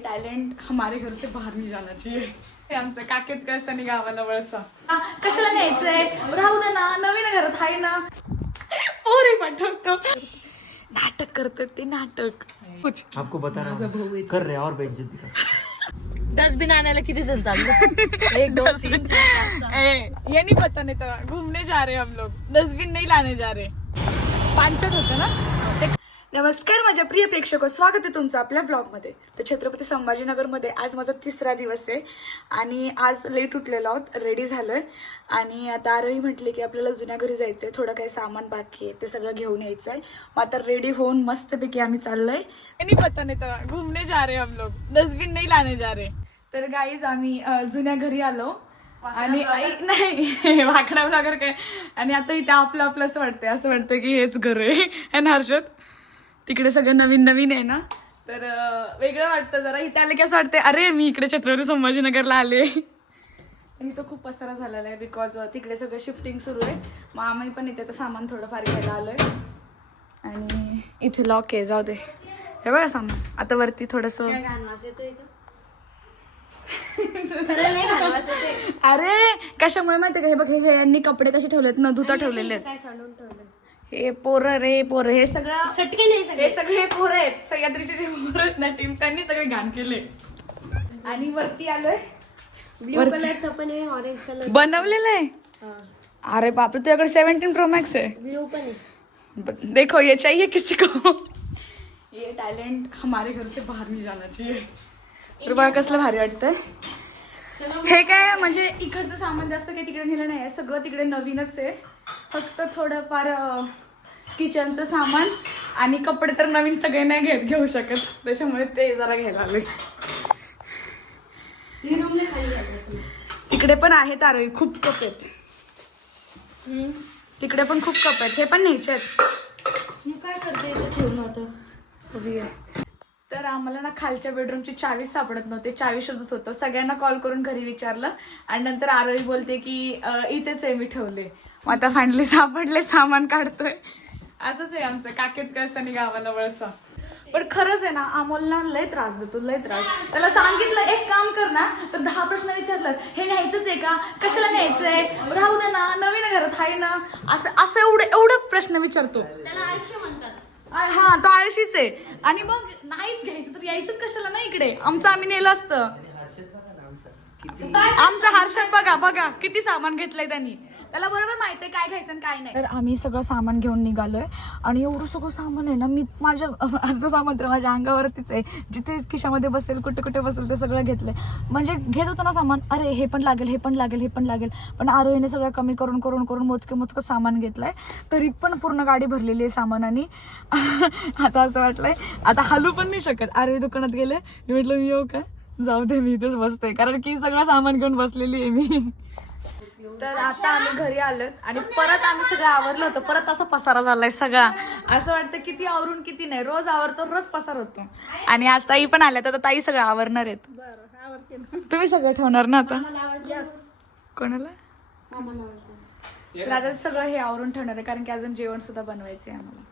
Talent हमारे घर से बाहर नहीं जाना चाहिए। आमचं काकेत कसं नाही गावाला वळसा कशाला न्यायचंय, राहू दे ना, नवीन घरात आहे ना, पोरी पाठवतो। नाटक करते ते नाटक कुछ आपको बता रहा हूँ कर रहे और बेइज्जती का। डस्टबिन आणायला किती जण चाललो? एक दोन तीन ये नहीं पता नहीं था, घूमने जा रहे हम लोग, डस्टबिन नहीं लाने जा रहे। पांचट होतं ना। नमस्कार माझ्या प्रिय प्रेक्षक, स्वागत आहे तुमचं आपल्या व्लॉगमध्ये। तर छत्रपती संभाजीनगरमध्ये आज माझा तिसरा दिवस आहे आणि आज लेट उठलेलो आहोत, रेडी झालोय आणि आता आरही म्हटले की आपल्याला जुन्या घरी जायचंय, थोडं काही सामान बाकी आहे ते सगळं घेऊन यायचंय। मग आता रेडी होऊन मस्तपैकी आम्ही चाललोय। नहीं पता नहीं था, घूमने जा रहे हम लोग, डस्टबिन नहीं लाने जा रहे। तर गाईज आम्ही जुन्या घरी आलो आणि नाही वाकडा वगैरे काय, आणि आता इथे आपलं आपलं असं वाटतं की हेच घर आहे ना हर्षद। तिकडे सगळं नवीन नवीन आहे ना, तर वेगळं वाटतं जरा। इथे आले की असं वाटतं अरे मी इकडे छत्रपती संभाजीनगरला आले। आणि तो खूप पसारा झालेला आहे बिकॉज तिकडे सगळं शिफ्टिंग सुरू आहे। मग आम्ही पण इथे तर सामान थोडंफार घ्यायला आलोय आणि इथे लॉक आहे, जाऊ दे। हे बघा सामान आता वरती थोडस अरे कशामुळे माहितीये का, हे बघ हे यांनी कपडे कसे ठेवलेत न धुता ठेवलेले आहेत। हे पोरं रे पोरं, हे सगळं हे सगळे पोरं आहेत, सह्याद्रीचे जे पोरं आहेत ना टीम, त्यांनी सगळे घाण केले। आणि वरती आलोय, ब्ल्यू कलरचा पण आहे, ऑरेंज कलर बनवलेलं आहे। अरे बापरे, तुझ्याकडे 17 Pro Max आहे? ब्ल्यू पण आहे। देखो ये चाहिए किसी को, ये टैलेंट हमारे घर से बाहर नहीं जाना चाहिए। तर बघा कसलं भारी वाटतंय। हे काय म्हणजे इकडचं सामान जास्त काही तिकडे नेलं नाही, सगळं तिकडे नवीनच आहे। फक्त थोडंफार किचनचं सामान आणि कपडे तर नवीन सगळे नाही घेऊ शकत, त्याच्यामुळे ते जरा घ्यायला आले। तिकडे पण आहेत अरे खूप कप आहेत, तिकडे पण खूप कप आहेत, हे पण न्यायचे आहेत। काय करते ठेवून होतं। तर आम्हाला ना खालच्या बेडरूमची चावी सापडत नव्हती, चावी शोधत होतो, सगळ्यांना कॉल करून घरी विचारलं आणि नंतर आरोही बोलते की इथेच आहे मी ठेवले। मग आता फायनली सापडले, सामान काढतोय। असंच आहे आमचं काकेत कसं नाही गावाला वळसा। पण खरंच आहे ना, अमोलना लय त्रास देतो, लय त्रास। त्याला सांगितलं एक काम कर ना, तर 10 प्रश्न विचारलं, हे न्यायचंच आहे का, कशाला न्यायचंय, राहू दे ना, नवीन घरात आहे ना, असं एवढं प्रश्न विचारतो। हा तो आळशीच आहे। आणि मग नाहीच घ्यायचं तर यायचंच कशाला ना इकडे, आमचं आम्ही नेलं असतं। आमचा हर्षद बघा किती सामान घेतलंय त्यांनी, त्याला बरोबर माहिती आहे काय घ्यायचं आणि काय नाही। तर आम्ही सगळं सामान घेऊन निघालोय आणि एवढं सगळं सामान आहे ना, मी माझ्या अर्ध सामान तर माझ्या अंगावरतीच आहे, जिथे खिशामध्ये बसेल कुठे कुठे बसेल ते सगळं घेतलंय। म्हणजे घेत होतो ना सामान, अरे हे पण लागेल, हे पण लागेल, हे पण लागेल, पण आरोहीने सगळं कमी करून करून करून मोजकं सामान घेतलंय, तरी पण पूर्ण गाडी भरलेली आहे सामानाने। आता असं वाटलंय आता हलू पण नाही शकत। आरोही दुकानात गेले, मी म्हटलं मी येऊ का, जाऊ दे मी इथेच बसते, कारण की सगळं सामान घेऊन बसलेली आहे मी। तर आता आम्ही घरी आलो आणि परत आम्ही सगळं आवरलं होतं, परत असं पसारा झालाय सगळा। असं वाटतं किती आवरून किती नाही, रोज आवरतो रोज पसार होतो। आणि आज ताई पण आल्या, तर ताई सगळं आवरणार आहेत। तुम्ही सगळं ठेवणार ना आता? कोणाला? आता सगळं हे आवरून ठेवणार आहे, कारण की अजून जेवण सुद्धा बनवायचंय आम्हाला।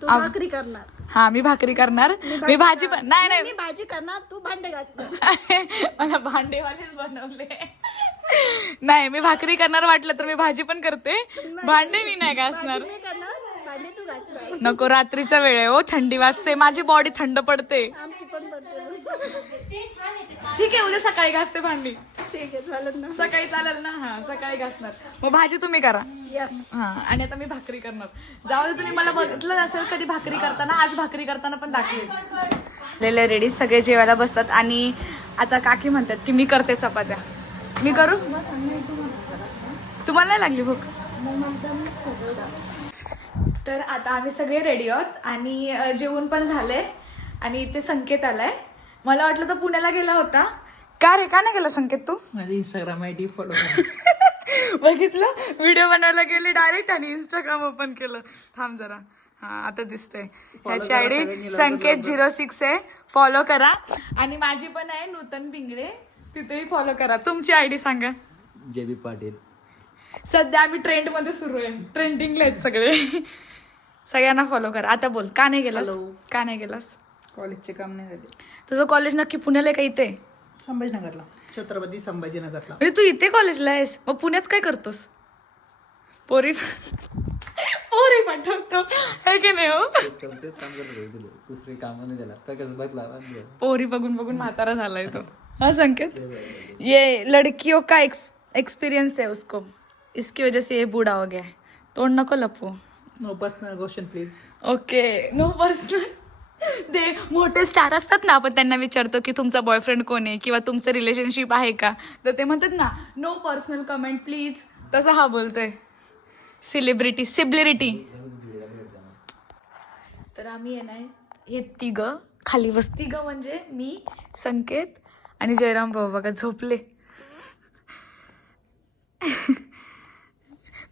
भाकरी करणार? हा मी भाकरी करणार, मी भाजी पण नाही मी भाजी करणार, तू भांडे घासणार। मला भांडेवालेच बनवले। नाही मी भाकरी करणार, वाटलं तर मी भाजी पण करते, भांडे मी नाही घासणार। भांडे तू घासणार। नको, रात्रीचा वेळ आहे हो, थंडी वाजते, माझी बॉडी थंड पडते। आमची पण पडते। ठीक आहे उद्या सकाळी घासते भांडी। ठीक आहे चालेल ना, सकाळी चालेल ना? हा सकाळी घासणार, मग भाजी तुम्ही करा। हा आणि आता मी भाकरी करणार। जाऊ दे, तुम्ही मला बघितलं असेल कधी भाकरी करताना, आज भाकरी करताना पण दाखवेल। रेडी सगळे जेवायला बसतात आणि आता काकी म्हणतात की मी करते चपात्या, मी करू? तुम्हाला नाही लागली भूक? तर आता आम्ही सगळे रेडी आहोत आणि जेवण पण झालंय आणि इथे संकेत आलाय। मला वाटलं तर पुण्याला गेला होता का रे, का नाही गेला संकेत तू? माझी इंस्टाग्राम आयडी फॉलो बघितलं, व्हिडिओ बनवायला गेली डायरेक्ट आणि इंस्टाग्राम ओपन केलं। थांब जरा, हा आता दिसतंय। ह्याची आयडी संकेत 06 आहे, फॉलो करा। आणि माझी पण आहे नूतन पिंगळे, तिथेही फॉलो करा। तुमची आयडी सांगा? JB पाटील। सध्या आम्ही ट्रेंड मध्ये सुरू आहे, ट्रेंडिंगला आहेत सगळे, सगळ्यांना फॉलो करा। आता बोल, का नाही गेलास? का नाही गेलास? कॉलेजचे काम नाही झाले. तुझं कॉलेज नक्की पुण्याला आहे का इथे? संभाजीनगरला, छत्रपती संभाजीनगरला. म्हणजे तू इथे कॉलेजला आहेस, मग पुण्यात काय करतोस? पोरी पोरी पाठवतो है की नाही? हो, पोरी बघून बघून म्हातारा झालाय तो. हाँ संकेत, ये लड़कियों का एक्सपीरियंस है उसको, इसकी वजह से ये बूढ़ा हो गया है. तोंड नको लपू. No personal question please. Okay, no personal. ते मोठे स्टार असतात ना, आपण त्यांना विचारतो की तुमचा बॉयफ्रेंड कोण आहे किंवा तुमचं रिलेशनशिप आहे का, तर ते म्हणतात ना नो पर्सनल कमेंट प्लीज. तसं हा बोलतोय सिब्लिरिटी. तर आम्ही आहे ना हे तिघं खाली तिघं म्हणजे मी, संकेत आणि जयराम भाऊ बघा झोपले.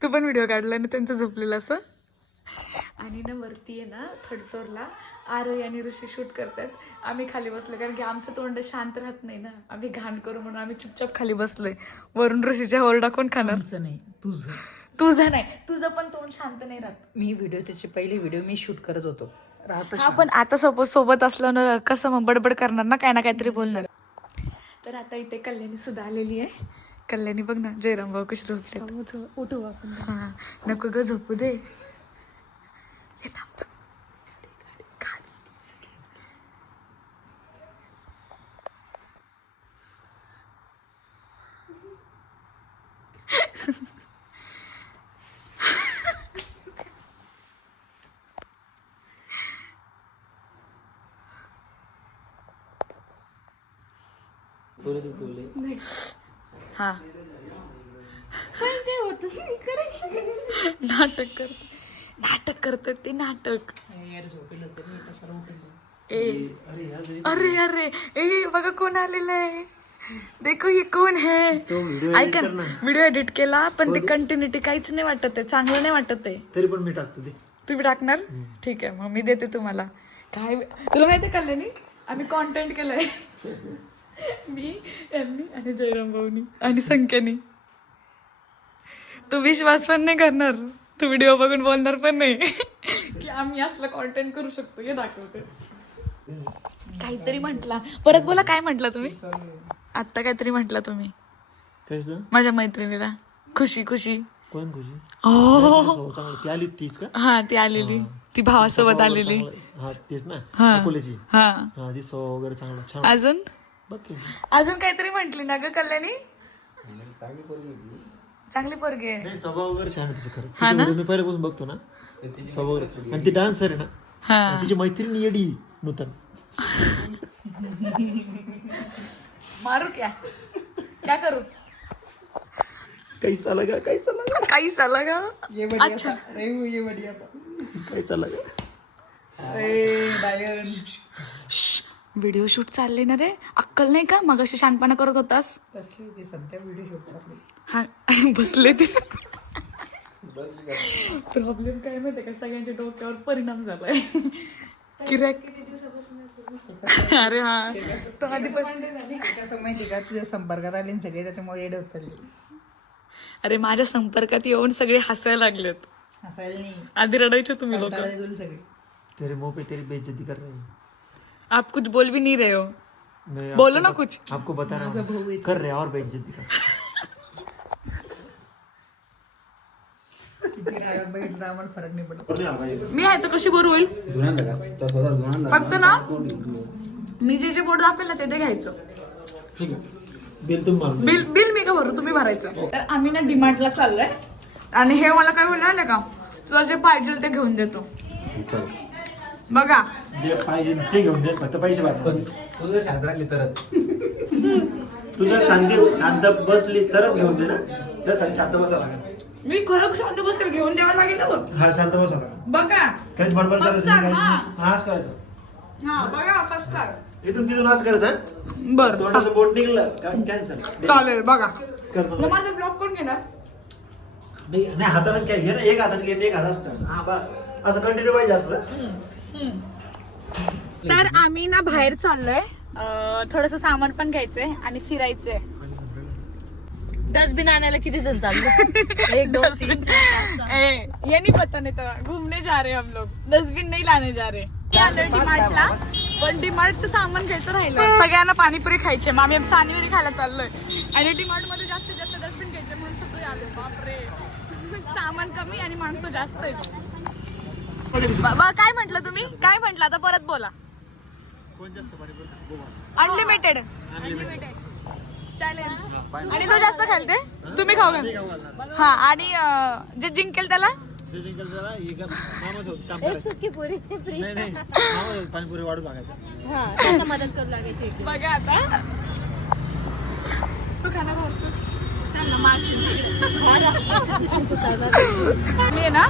तू पण व्हिडिओ काढला ना त्यांचं झोपलेलं असं. आणि ना वरती आहे ना थर्ड फ्लोअरला आरय आणि ऋषी शूट करतात. आम्ही खाली बसलो कारण की आमचं तोंड शांत राहत नाही ना, आम्ही घाण करू म्हणून आम्ही चुपचाप खाली बसलोय. वरून ऋषीच्या ओरडा कोण खाणार? आमचं नाही, तुझं. तुझं नाही, तुझं पण तोंड शांत नाही राहत. मी त्याचे पहिले व्हिडिओ मी शूट करत होतो. हा पण आता सपोज सोबत असलं ना कसं मग बडबड करणार ना, काय ना काहीतरी बोलणार. तर आता इथे कल्याणी सुद्धा आलेली आहे. कल्याणी बघ ना जयराम भाऊ कशी झोपले. उठू आपण. हा नको ग झोपू दे. हे थांब. हा नाटक करतात ते नाटक. अरे अरे ए बघा कोण आलेलं आहे. देखो ये कोण है. ऐका ना, व्हिडिओ एडिट केला पण ते कंटिन्युटी काहीच नाही वाटत आहे, चांगलं नाही वाटत आहे. तरी पण मी टाकतो ते. तुम्ही टाकणार? ठीक आहे मग मी देते तुम्हाला. काय तुला माहिती आहे कल्याणी, आम्ही कॉन्टेंट केलंय मी, यांनी आणि जयराम भाऊनी आणि संख्यानी. तू विश्वास पण नाही करणार, तू व्हिडिओ बघून बोलणार पण नाही की आम्ही असलं कॉन्टेंट करू शकतो. हे दाखवते. काहीतरी म्हटला, परत बोला. काय म्हटला तुम्ही आत्ता? काहीतरी म्हटला तुम्ही कसं? माझ्या मैत्रिणीला खुशी खुशी. कोण खुशी? हो ती आली तीच का? हा ती आलेली, ती भावासोबत आलेली. हा तेच ना, हा. अकोल्याची. हा हा ती स्वभाव वगैरे चांगला छान. अजून बघ की. अजून काहीतरी म्हटली ना ग कल्याणी. चांगली पोरगी आहे. नाही स्वभाव वगैरे छान आहे तिचं खरं. हा ना? तिचं व्हिडिओ मी पहिल्यापासून बघतो ना स्वभाव वगैरे. आणि ती डान्सर आहे ना, हा आणि तिची मैत्रीण येडी नूतन. मारू क्या क्या करू? काही चाला का, काही चाला का, काही झालं का? ये बढ़िया था. रेवू ये बढ़िया था. काही चाला का. ए डायन. व्हिडिओ शूट चालले ना रे, अक्कल नाही का? मग अशी शानपणा करत होतास. कसली ते सध्या व्हिडिओ शूट चालू. हा बसले ते. प्रॉब्लेम काय माहितीये का, सगळ्यांच्या डोक्यावर परिणाम झालाय. किरॅक. अरे हा तो आधीपासून. कसं माहिती का, तुझ्या संपर्कात आले ना सगळे, त्याच्यामुळे एड होत चालले. अरे माझ्या संपर्कात येऊन सगळे हसायला लागलेत. हसायला नाही, आधी रडायचे तुम्ही लोक. कंटाळले तुला सगळे. तेरे मुंह पे तेरी बेइज्जती कर रहे हैं. आप कुछ बोल भी नहीं रहे हो. मैं बोलो ना कुछ. आपको बता रहा हूँ, कर रहे हैं और बेइज्जती कर. किती रागात बघितलं आम्हाला फरक नाही पडत. मी आहे तर कशी बोर होईल. फक्त ना मी जे बोर्ड दाखवेल ना ते घ्यायचं. ठीक आहे, बिल तुम मार. बिल मी का भरू, तुम्ही भरायचं. तर आम्ही ना डिमार्टला चाललोय आणि हे मला काय बोलले का, तुला जे पाहिजे ते घेऊन देतो. बघा जे पाहिजे ते घेऊन दे, फक्त पैसे भर. तुझं शांत राहिली तरच. तू जर शांत बसली तरच घेऊन दे ना, त्यासाठी शांत बसा लागेल. मी खरं शांत बसेल, घेऊन द्यावं लागेल ना बघ. हा शांत बसा लागेल. बघा काहीच बडबड करायचं नाही, हा. हाच करायचं. हा बघा फर्स्ट चाल. इथून तिथून आज करायचं. बर तोंडाचं बोट निघलं कॅन्सल. चालेल. बघा कर मग माझं ब्लॉग कोण घेणार? नाही हाताने काय घे ना, एक हाताने घे, एक हात असतं. हा बस असं कंटिन्यू पाहिजे असं. तर आम्ही ना बाहेर चाललोय, थोडस सामान पण घ्यायचंय आणि फिरायचंय. डस्टबिन आणायला किती जण चाललो? 1 2 3 ये नहीं पता नहीं था, घूमने जा रहे हैं हम लोग, डस्टबिन नहीं लाने जा रहे. आलोय डिमार्टला पण डीमार्टचं सामान घ्यायचं राहिलं. सगळ्यांना पाणीपुरी खायचे, मग आम्ही चांदीपुरी खायला चाललोय. आणि डीमार्ट मध्ये जास्तीत जास्त डस्टबिन घ्यायचे म्हणून सगळे आले. बापरे, सामान कमी आणि माणसं जास्त आहेत. बाबा काय म्हंटल तुम्ही, काय म्हंटल आता परत बोला. Unlimited challenge. आणि तो जास्त खालते, तुम्ही खाऊ घाल. हा, आणि जे जिंकेल त्याला एक सुकी पुरी फ्री. पाणीपुरी वाढू लागायचं. हा, त्यांना मदत करू लागायची. बघा आता. तू खाना भावसू त्यांना मारशील. मी ना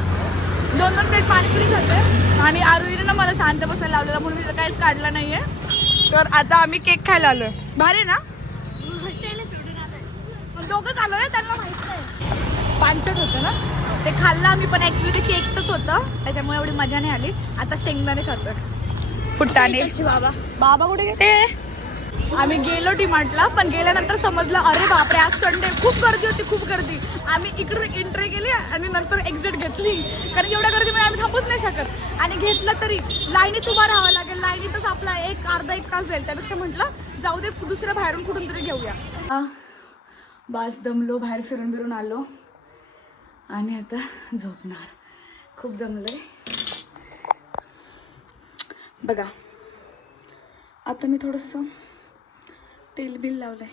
2-2 प्लेट पाणीपुरी खाते आणि आरुईने ना मला शांत बसायला लावलेला म्हणून मी काहीच काढला नाहीये. तर आता आम्ही केक खायला आलोय. भारी ना, दोघंच आलो ना, त्यांना माहित नाही. पांचट होतं ना ते, खाल्लं आम्ही, पण ऍक्च्युली ते केकच होतं त्याच्यामुळे एवढी मजा नाही आली. आता शेंगदाणे खातोय फुटाणे. बाबा कुठे गेले? आम्ही गेलो डीमार्टला, पण गेल्यानंतर समजलं अरे बापरे आज संडे, खूप गर्दी होती, खूप गर्दी. आम्ही इकडे एंट्री केली आणि नंतर एक्झिट घेतली, कारण एवढ्या गर्दीमुळे आम्ही थांबूच नाही शकत. आणि घेतलं तरी लाईनीत उभा राहावं लागेल, लाईनीतच आपला अर्धा-1 तास जाईल. त्यापेक्षा म्हटलं जाऊ दे, दुसऱ्या बाहेरून कुठून तरी घेऊया. बस दमलो, बाहेर फिरून बिरून आलो आणि आता झोपणार. खूप दमलोय. बघा आता मी थोडंसं तेल बिल लावलंय.